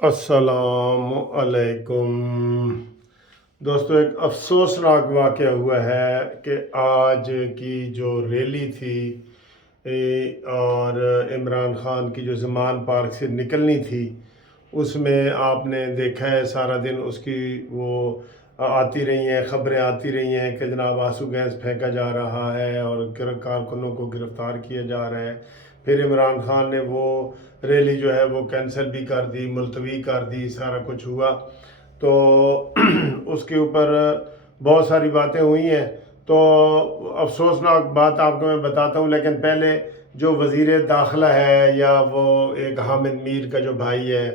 अस्सलाम अलैकुम दोस्तों। एक अफसोसनाक वाक़या हुआ है कि आज की जो रैली थी और इमरान ख़ान की जो ज़मान पार्क से निकलनी थी, उसमें आपने देखा है सारा दिन उसकी वो आती रही हैं, ख़बरें आती रही हैं कि जनाब आंसू गैस फेंका जा रहा है और कारकुनों को गिरफ़्तार किया जा रहा है। फिर इमरान ख़ान ने वो रैली जो है वो कैंसिल भी कर दी, मुलतवी कर दी, सारा कुछ हुआ। तो उसके ऊपर बहुत सारी बातें हुई हैं। तो अफसोसनाक बात आपको मैं बताता हूँ, लेकिन पहले जो वज़ीर दाखिला है या वो एक हामिद मीर का जो भाई है,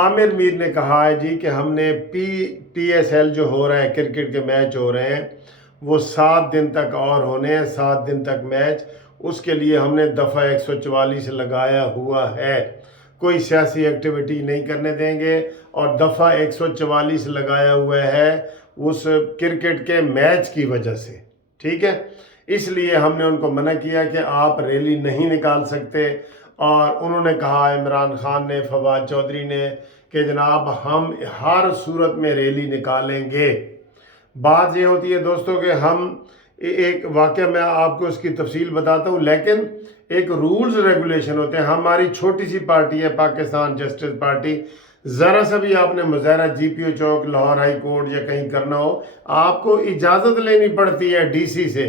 आमिर मीर ने कहा है जी कि हमने PSL जो हो रहा है, क्रिकेट के मैच हो रहे हैं, वो 7 दिन तक और होने हैं, 7 दिन तक मैच। उसके लिए हमने दफ़ा 144 लगाया हुआ है, कोई सियासी एक्टिविटी नहीं करने देंगे। और दफ़ा 144 लगाया हुआ है उस क्रिकेट के मैच की वजह से, ठीक है। इसलिए हमने उनको मना किया कि आप रैली नहीं निकाल सकते। और उन्होंने कहा, इमरान खान ने, फवाद चौधरी ने, कि जनाब हम हर सूरत में रैली निकालेंगे। बात ये होती है दोस्तों कि हम एक वाक़या मैं आपको इसकी तफसील बताता हूँ, लेकिन एक रूल्स रेगुलेशन होते हैं। हमारी छोटी सी पार्टी है पाकिस्तान जस्टिस पार्टी। ज़रा सा भी आपने मुजाहरा GPO चौक, लाहौर हाई कोर्ट या कहीं करना हो, आपको इजाज़त लेनी पड़ती है DC से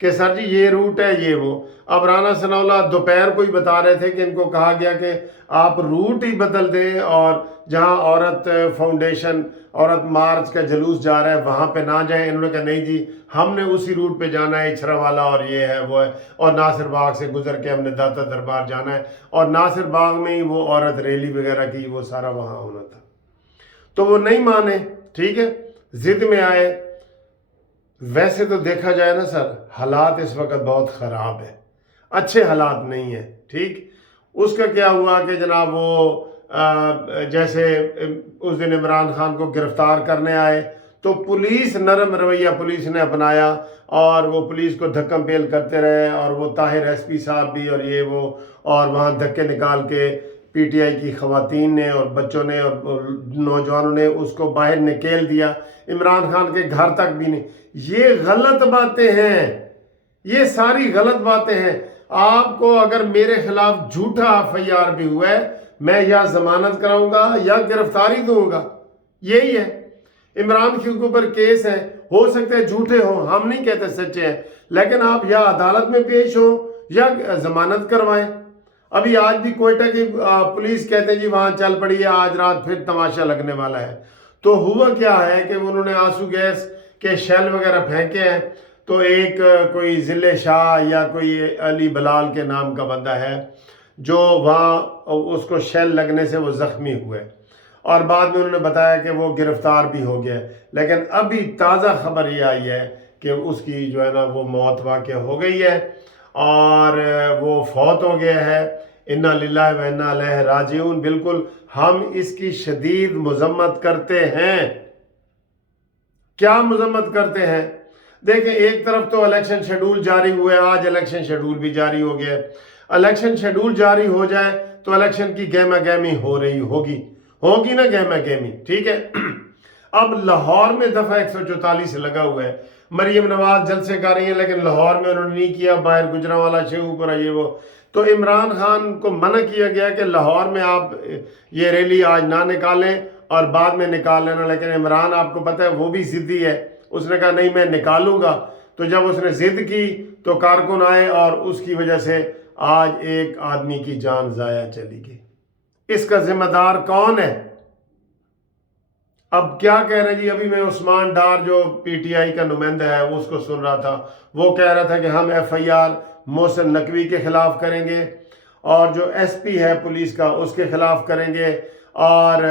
कि सर जी ये रूट है, ये वो। अब राना सनाउल्लाह दोपहर को ही बता रहे थे कि इनको कहा गया कि आप रूट ही बदल दें और जहां औरत फाउंडेशन, औरत मार्च का जुलूस जा रहा है, वहां पे ना जाएं। इन्होंने कहा नहीं जी, हमने उसी रूट पे जाना है, इछरा वाला और ये है वो है, और नासिर बाग से गुजर के हमने दाता दरबार जाना है, और नासिर बाग में ही वो औरत रैली वगैरह की, वो सारा वहां होना था। तो वो नहीं माने, ठीक है, जिद में आए। वैसे तो देखा जाए ना सर, हालात इस वक्त बहुत ख़राब है, अच्छे हालात नहीं है, ठीक। उसका क्या हुआ कि जनाब वो जैसे उस दिन इमरान खान को गिरफ्तार करने आए तो पुलिस, नरम रवैया पुलिस ने अपनाया और वो पुलिस को धक्कम पेल करते रहे, और वो ताहिर SP साहब भी और ये वो, और वहाँ धक्के निकाल के PTI की ख़वातीन ने और बच्चों ने और नौजवानों ने उसको बाहर निकेल दिया, इमरान खान के घर तक भी नहीं। ये गलत बातें हैं, ये सारी गलत बातें हैं। आपको अगर मेरे खिलाफ झूठा FIR भी हुआ है, मैं या जमानत कराऊंगा या गिरफ्तारी दूंगा, यही है। इमरान के ऊपर केस है, हो सकते हैं झूठे हो, हम नहीं कहते सच्चे हैं, लेकिन आप या अदालत में पेश हो या जमानत करवाएं। अभी आज भी कोयटा की पुलिस कहते हैं जी वहां चल पड़ी है, आज रात फिर तमाशा लगने वाला है। तो हुआ क्या है कि उन्होंने आंसू गैस के शेल वगैरह फेंके हैं। तो एक कोई जिले शाह या कोई अली बलाल के नाम का बंदा है जो वहाँ उसको शेल लगने से वो ज़ख्मी हुए, और बाद में उन्होंने बताया कि वो गिरफ्तार भी हो गया। लेकिन अभी ताज़ा खबर ये आई है कि उसकी जो है ना वो मौत वाक़या हो गई है और वो फौत हो गया है। इन्ना लिल्लाहि व इन्ना इलैहि राजिऊन। बिल्कुल हम इसकी शदीद मज़म्मत करते हैं। क्या मज़म्मत करते हैं? देखें, एक तरफ तो इलेक्शन शेड्यूल जारी हुआ है, आज इलेक्शन शेड्यूल भी जारी हो गया। इलेक्शन शेड्यूल जारी हो जाए तो इलेक्शन की गहमा गहमी हो रही होगी ना, गहमा गहमी, ठीक है। अब लाहौर में दफ़ा 144 लगा हुआ है, मरीम नवाज जलसे कर रही है, लेकिन लाहौर में उन्होंने नहीं किया, बाहर गुजरांवाला शेखुपुरा ये वो। तो इमरान खान को मना किया गया कि लाहौर में आप ये रैली आज ना निकालें और बाद में निकाल लेना। लेकिन इमरान, आपको पता है, वो भी ज़िद्दी है, उसने कहा नहीं मैं निकालूंगा। तो जब उसने जिद की तो कारकुन आए और उसकी वजह से आज एक आदमी की जान जाया चली गई। इसका जिम्मेदार कौन है? अब क्या कह रहे हैं जी, अभी मैं उस्मान डार जो PTI का नुमाइंदा है उसको सुन रहा था, वो कह रहा था कि हम FIR मोहसिन नकवी के खिलाफ करेंगे और जो SP है पुलिस का उसके खिलाफ करेंगे, और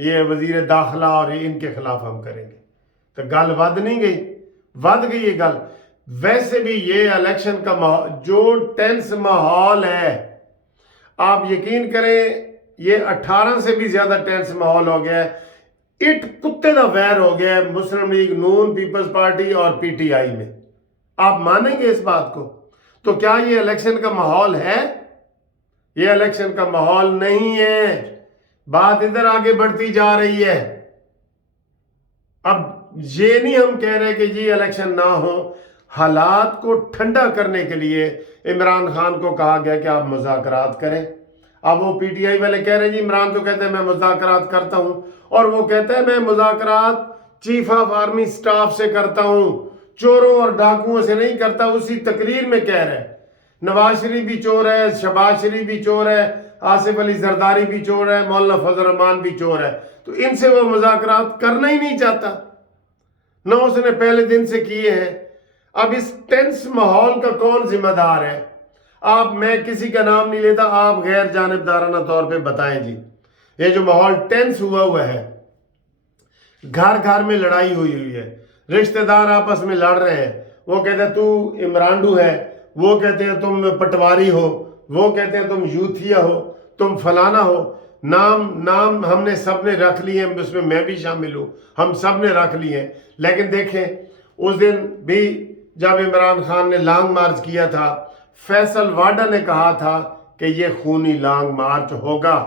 ये वजीर दाखिला और इनके खिलाफ हम करेंगे। तो गल वध नहीं गई? वध गई ये गल। वैसे भी ये इलेक्शन का जो टेंस माहौल है, आप यकीन करें, ये 18 से भी ज्यादा टेंस माहौल हो गया है। इट कुत्ते का वैर हो गया है मुस्लिम लीग नून, पीपल्स पार्टी और PTI में। आप मानेंगे इस बात को? तो क्या ये इलेक्शन का माहौल है? ये इलेक्शन का माहौल नहीं है। बात इधर आगे बढ़ती जा रही है। अब ये नहीं हम कह रहे कि जी इलेक्शन ना हो, हालात को ठंडा करने के लिए इमरान खान को कहा गया कि आप मुज़ाकरात करें। अब वो पीटीआई वाले कह रहे हैं जी, इमरान तो कहते हैं मैं मुज़ाकरात करता हूं, और वो कहता है मैं मुज़ाकरात चीफ ऑफ आर्मी स्टाफ से करता हूं, चोरों और डाकुओं से नहीं करता। उसी तकरीर में कह रहे हैं नवाज शरीफ भी चोर है, शहबाज शरीफ भी चोर है, आसिफ अली जरदारी भी चोर है, मौलाना फजल रहमान भी चोर है। तो इनसे वो मुज़ाकरात करना ही नहीं चाहता, न उसने पहले दिन से किए हैं। अब इस टेंस माहौल का कौन जिम्मेदार है? आप, मैं किसी का नाम नहीं लेता, आप गैर जानिबदाराना तौर पे बताएं जी। ये जो माहौल टेंस हुआ है, घर घर में लड़ाई हुई है, रिश्तेदार आपस में लड़ रहे हैं। वो कहते हैं तू इमरानडू है, वो कहते हैं तुम पटवारी हो, वो कहते हैं तुम यूथिया हो, तुम फलाना हो। नाम हमने सब ने रख लिए, उसमें मैं भी शामिल हूँ, हम सब ने रख लिए हैं। लेकिन देखें, उस दिन भी जब इमरान खान ने लॉन्ग मार्च किया था, फैसल वाडा ने कहा था कि ये खूनी लॉन्ग मार्च होगा,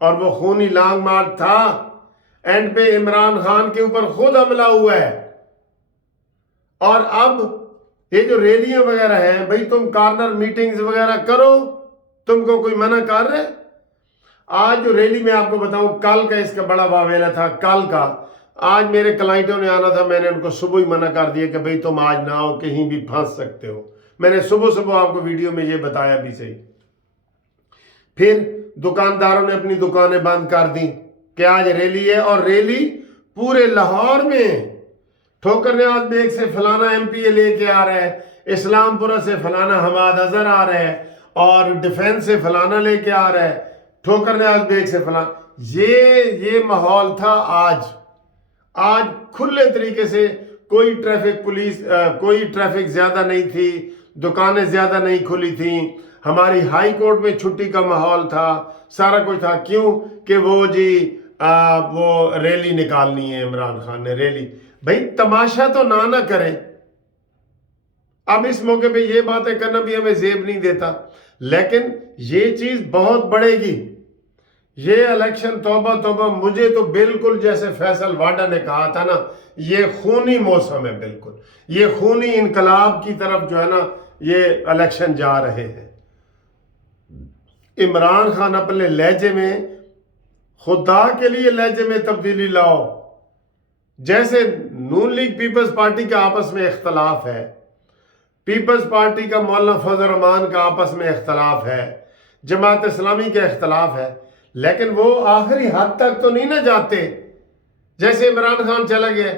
और वो खूनी लॉन्ग मार्च था। एंड पे इमरान खान के ऊपर खुद हमला हुआ है। और अब ये जो रैलियां वगैरह हैं, भाई तुम कॉर्नर मीटिंग्स वगैरह करो, तुमको कोई मना कर रहे? आज जो रैली में आपको बताऊं, कल का इसका बड़ा वावेला था। कल का, आज मेरे क्लाइंटों ने आना था, मैंने उनको सुबह ही मना कर दिया कि भाई तुम आज ना आओ, कहीं भी फंस सकते हो। मैंने सुबह आपको वीडियो में ये बताया भी सही। फिर दुकानदारों ने अपनी दुकानें बंद कर दी कि आज रैली है, और रैली पूरे लाहौर में ठोकर न्याज बेग से फलाना एमपीए लेके आ रहा है, इस्लामपुरा से फलाना हमाद अजहर आ रहा है, और डिफेंस से फलाना लेके आ रहा है, ठोकर न्याज बेग से फलाना। ये माहौल था आज खुले तरीके से। कोई ट्रैफिक पुलिस, कोई ट्रैफिक ज्यादा नहीं थी, दुकानें ज्यादा नहीं खुली थी, हमारी हाई कोर्ट में छुट्टी का माहौल था, सारा कुछ था। क्यों? कि वो जी वो रैली निकालनी है, इमरान खान ने रैली। भाई तमाशा तो ना करें। अब इस मौके पे ये बातें करना भी हमें जेब नहीं देता, लेकिन ये चीज बहुत बढ़ेगी। ये इलेक्शन, तौबा तौबा, मुझे तो बिल्कुल जैसे फैसल वाडा ने कहा था ना, ये खूनी मौसम है, बिल्कुल ये खूनी इनकलाब की तरफ जो है ना, ये इलेक्शन जा रहे हैं। इमरान खान अपने लहजे में, खुदा के लिए लहजे में तब्दीली लाओ। जैसे नून लीग पीपल्स पार्टी का आपस में इख्तलाफ है, पीपल्स पार्टी का मौलाना फजल रहमान का आपस में इख्तलाफ है, जमात इस्लामी का इख्तलाफ है, लेकिन वो आखिरी हद तक तो नहीं ना जाते। जैसे इमरान खान चला गया,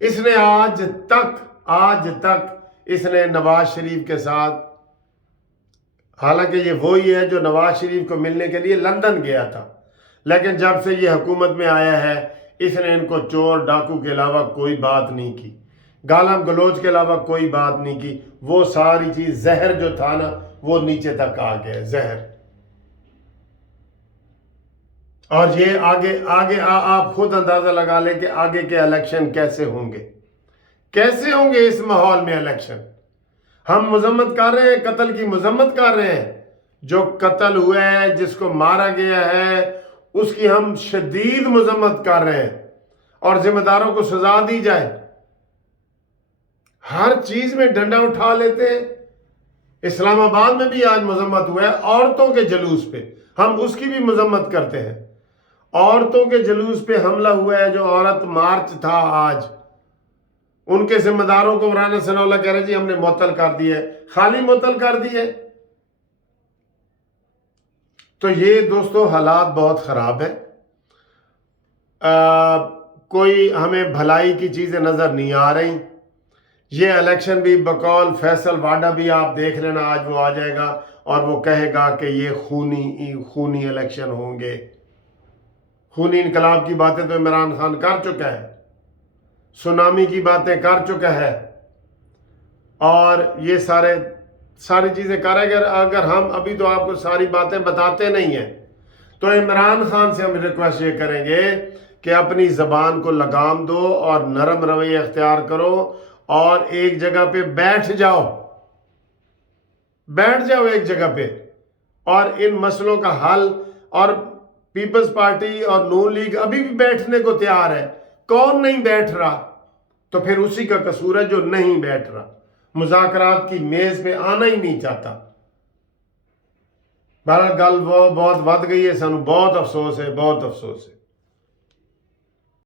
इसने आज तक इसने नवाज शरीफ के साथ, हालांकि ये वही है जो नवाज शरीफ को मिलने के लिए लंदन गया था, लेकिन जब से ये हुकूमत में आया है, इसने इनको चोर डाकू के अलावा कोई बात नहीं की, गालम गलोच के अलावा कोई बात नहीं की। वो सारी चीज, जहर जो था ना, वो नीचे तक आ गया, जहर। और ये आगे आप खुद अंदाजा लगा लें कि आगे के इलेक्शन कैसे होंगे इस माहौल में इलेक्शन। हम मजम्मत कर रहे हैं, कत्ल की मजम्मत कर रहे हैं। जो कत्ल हुआ है, जिसको मारा गया है, उसकी हम शदीद मजम्मत कर रहे हैं, और जिम्मेदारों को सजा दी जाए। हर चीज में डंडा उठा लेते हैं। इस्लामाबाद में भी आज मजम्मत हुआ है औरतों के जुलूस पे, हम उसकी भी मजम्मत करते हैं। औरतों के जुलूस पे हमला हुआ है, जो औरत मार्च था आज, उनके जिम्मेदारों को राना सनाउल्लाह कह रहे जी हमने मुअत्तल कर दिए, खाली मुअत्तल कर दिए। तो ये दोस्तों हालात बहुत खराब है। कोई हमें भलाई की चीजें नजर नहीं आ रही। ये इलेक्शन भी बकौल फैसल वाडा भी आप देख लेना, आज वो आ जाएगा और वो कहेगा कि ये खूनी इलेक्शन होंगे। खूनी इनकलाब की बातें तो इमरान खान कर चुका है, सुनामी की बातें कर चुका है, और ये सारी चीजें करेंगे। अगर हम अभी तो आपको सारी बातें बताते नहीं हैं, तो इमरान खान से हम रिक्वेस्ट ये करेंगे कि अपनी जबान को लगाम दो और नरम रवैया अख्तियार करो, और एक जगह पे बैठ जाओ एक जगह पे। اور ان مسئلوں کا حل، اور پیپلز پارٹی اور نون لیگ ابھی بھی بیٹھنے کو تیار ہے. کون نہیں بیٹھ رہا؟ تو پھر اسی کا قصور ہے جو نہیں بیٹھ رہا، مذاکرات کی میز پہ آنا ہی نہیں چاہتا. بہرحال گل وہ بہت ود گئی ہے، سانو بہت افسوس ہے، بہت افسوس ہے.